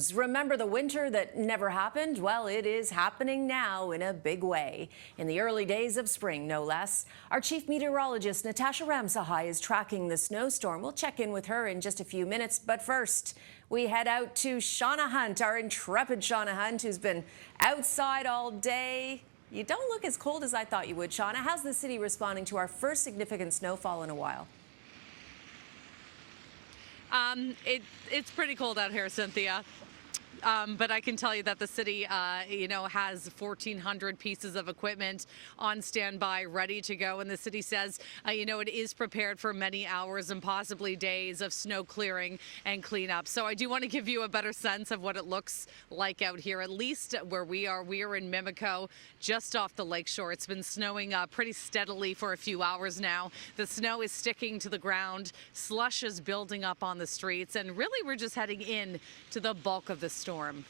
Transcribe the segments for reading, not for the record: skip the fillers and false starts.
CityNews. Remember the winter that never happened? Well, it is happening now in a big way. In the early days of spring, no less. Our chief meteorologist, Natasha Ramsahai, is tracking the snowstorm. We'll check in with her in just a few minutes. But first, we head out to Shauna Hunt, our intrepid Shauna Hunt, who's been outside all day. You don't look as cold as I thought you would, Shauna. How's the city responding to our first significant snowfall in a while? It's pretty cold out here, Cynthia. But I can tell you that the city, has 1,400 pieces of equipment on standby, ready to go. And the city says, it is prepared for many hours and possibly days of snow clearing and cleanup. So I do want to give you a better sense of what it looks like out here, at least where we are. We are in Mimico, just off the lakeshore. It's been snowing pretty steadily for a few hours now. The snow is sticking to the ground. Slush is building up on the streets. And really, we're just heading in to the bulk of the storm.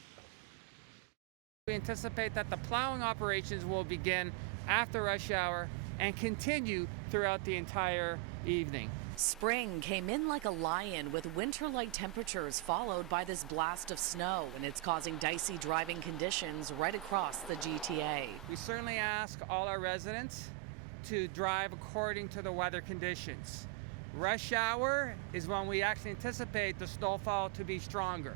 We anticipate that the plowing operations will begin after rush hour and continue throughout the entire evening. Spring came in like a lion with winter-like temperatures followed by this blast of snow, and it's causing dicey driving conditions right across the GTA. We certainly ask all our residents to drive according to the weather conditions. Rush hour is when we actually anticipate the snowfall to be stronger.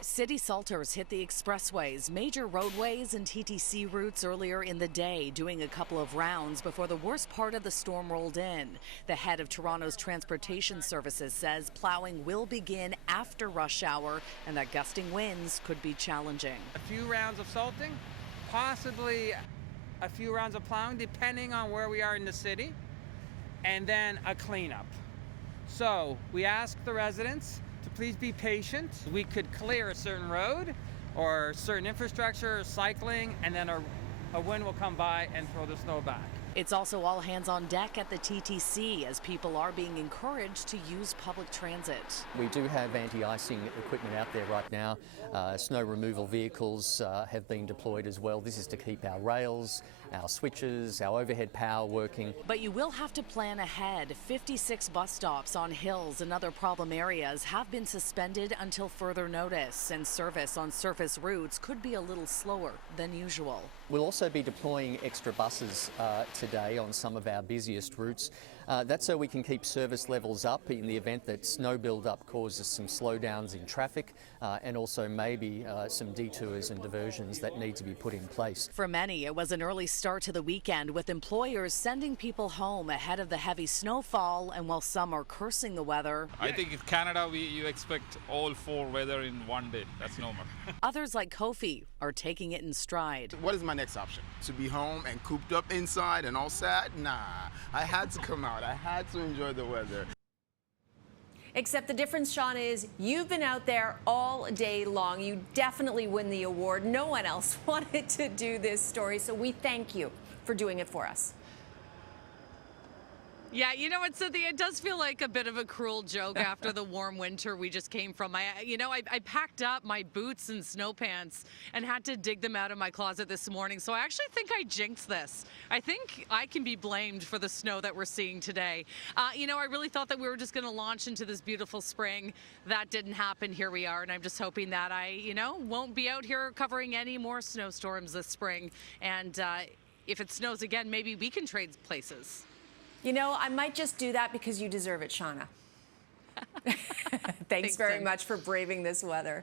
City salters hit the expressways, major roadways, and TTC routes earlier in the day, doing a couple of rounds before the worst part of the storm rolled in. The head of Toronto's transportation services says plowing will begin after rush hour and that gusting winds could be challenging. A few rounds of salting, possibly a few rounds of plowing, depending on where we are in the city, and then a cleanup. So we ask the residents to please be patient. We could clear a certain road or certain infrastructure, cycling, and then a wind will come by and throw the snow back. It's also all hands on deck at the TTC as people are being encouraged to use public transit. We do have anti-icing equipment out there right now. Snow removal vehicles have been deployed as well. This is to keep our rails, our switches, our overhead power working. But you will have to plan ahead. 56 bus stops on hills and other problem areas have been suspended until further notice, and service on surface routes could be a little slower than usual. We'll also be deploying extra buses today on some of our busiest routes. That's so we can keep service levels up in the event that snow build-up causes some slowdowns in traffic and also maybe some detours and diversions that need to be put in place. For many, it was an early start to the weekend with employers sending people home ahead of the heavy snowfall, and while some are cursing the weather, I think in Canada you expect all four weather in one day. That's normal. Others like Kofi are taking it in stride. What is my next option? To be home and cooped up inside and all sad? Nah, I had to come out. I had to enjoy the weather. Except the difference, Sean, is you've been out there all day long. You definitely win the award. No one else wanted to do this story, so we thank you for doing it for us. Yeah, you know what, Cynthia, it does feel like a bit of a cruel joke after the warm winter we just came from. I packed up my boots and snow pants and had to dig them out of my closet this morning. So I actually think I jinxed this. I think I can be blamed for the snow that we're seeing today. I really thought that we were just going to launch into this beautiful spring. That didn't happen. Here we are. And I'm just hoping that I, won't be out here covering any more snowstorms this spring. And if it snows again, maybe we can trade places. I might just do that because you deserve it, Shauna. Thanks very much for braving this weather.